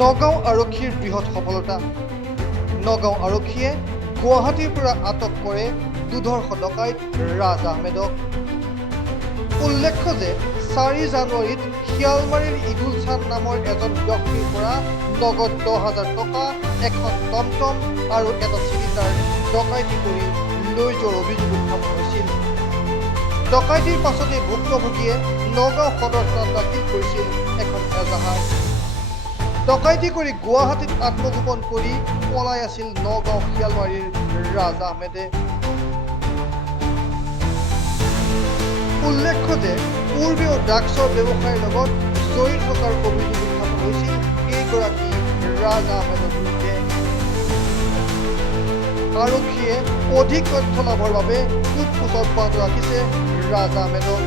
নগাঁও আৰক্ষীৰ বৃহৎ সফলতা। নগাঁও আৰক্ষীয়ে গুৱাহাটীৰ পৰা আটক কৰে দুধৰ্ষ ডকাইত ৰাজ আহমেদক। উল্লেখ্য যে 4 জানুৱাৰীত শিয়ালমাৰীৰ ইদুল চান্দ নামৰ এজন ব্যক্তিৰ পৰা নগদ 10,000 টকা, এখন টমটম আৰু এটা চিলিণ্ডাৰ ডকাইতি কৰি লৈ যোৱাৰ অভিযোগ উত্থাপন হৈছিল। ডকাইতিৰ পাছতে ভুক্তভোগীয়ে নগাঁও সদৰ থানাত দাখিল কৰিছিল এখন এজাহাৰ। ডকাইতি কৰি গুৱাহাটীত আত্মগোপন কৰি পলাই আছিল নগাঁও শিয়ালমাৰীৰ ৰাজ আহমেদে। উল্লেখ্য যে পূৰ্বেও ড্ৰাগছৰ ব্যৱসায়ৰ লগত জড়িত থকাৰ অভিযোগ উত্থাপন হৈছিল এইগৰাকী ৰাজ আহমেদৰ বিৰুদ্ধে। আৰক্ষীয়ে অধিক তথ্য লাভৰ বাবে সোধপোছ অব্যাহত ৰাখিছে ৰাজ আহমেদক।